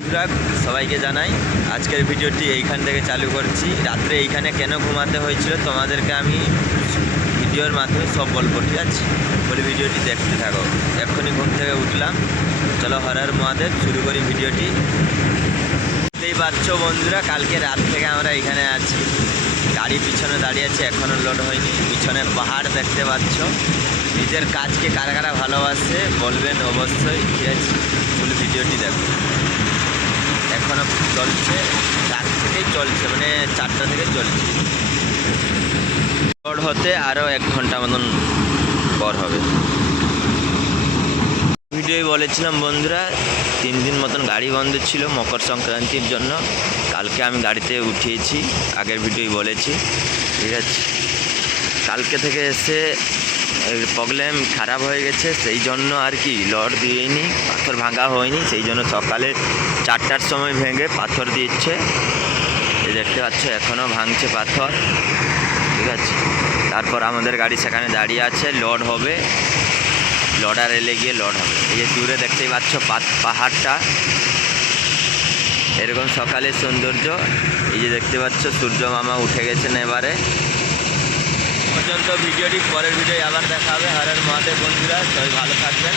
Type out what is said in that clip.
বন্ধুরা সবাইকে জানাই, আজকের ভিডিওটি এইখান থেকে চালু করছি। রাত্রে এইখানে কেন ঘুমাতে হয়েছিল তোমাদেরকে আমি ভিডিওর মাধ্যমে সব বলব, ঠিক আছে? বলে ভিডিওটি দেখতে থাকো। এক্ষুনি ঘুম থেকে উঠলাম। চলো হরার মহাদেব, শুরু করি ভিডিওটি। দেখতেই পাচ্ছ বন্ধুরা, কালকে রাত থেকে আমরা এখানে আছি। গাড়ি পিছনে দাঁড়িয়ে আছে এখনও লোড হয়নি। পিছনে পাহাড় দেখতে পাচ্ছ। নিজের কাজকে কারা কারা ভালোবাসে, বলবেন অবশ্যই, ঠিক আছে? ফুল ভিডিওটি দেখো। চলছে, রাত থেকেই চলছে মানে চারটা থেকে চলছে। লোড হতে আরও এক ঘণ্টা মতন পর হবে। ভিডিওই বলেছিলাম, বন্ধুরা, তিন দিন মতন গাড়ি বন্ধ ছিল মকর সংক্রান্তির জন্য। কালকে আমি গাড়িতে উঠিয়েছি, আগের ভিডিওই বলেছি। ঠিক আছে। কালকে থেকে এসে প্রবলেম খারাপ হয়ে গেছে, সেই জন্য আর কি লড দিইনি, পাথর ভাঙা হয়নি, সেই জন্য সকালে চারটার সময় ভেঙে পাথর দিচ্ছে। এই দেখতে পাচ্ছ এখনও ভাঙছে পাথর। ঠিক আছে? তারপর আমাদের গাড়ি সেখানে দাঁড়িয়ে আছে লোড হবে। লডার এলে গিয়ে লড হবে। এই যে দূরে দেখতেই পাচ্ছ পাহাড়টা। এরকম সকালের সৌন্দর্য। এই যে দেখতে পাচ্ছ, সূর্য মামা উঠে গেছেন এবারে। পর্যন্ত ভিডিওটি পরের ভিডিও আবার দেখা হবে। হরের মহাদেব বন্ধুরা, সবাই ভালো থাকবেন।